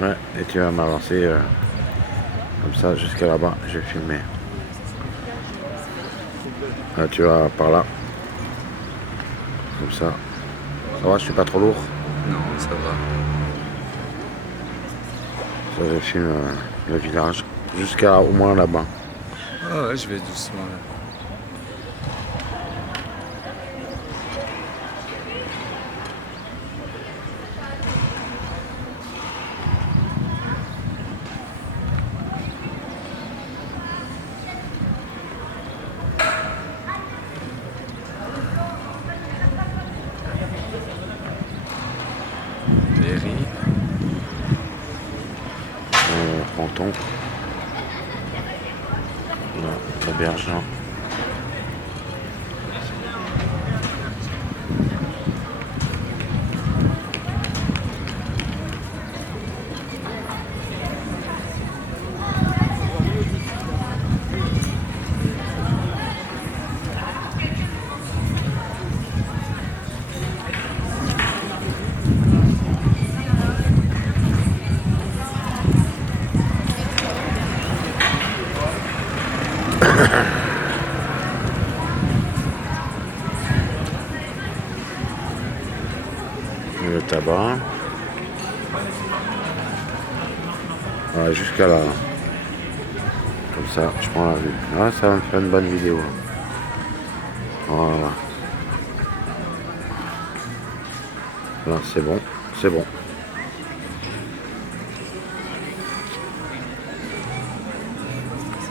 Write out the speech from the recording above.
Ouais, et tu vas m'avancer comme ça jusqu'à là-bas, je vais filmer. Là, tu vas par là. Comme ça. Ça va, je suis pas trop lourd. Non, ça va. Ça, je filme le village. Jusqu'à au moins là-bas. Ah ouais, je vais doucement là. Mairie. Ponton. Là, l'hébergement. Le tabac. Voilà, jusqu'à là. Comme ça, je prends la vue. Là, ça va me faire une bonne vidéo. Voilà. Là, c'est bon. C'est bon.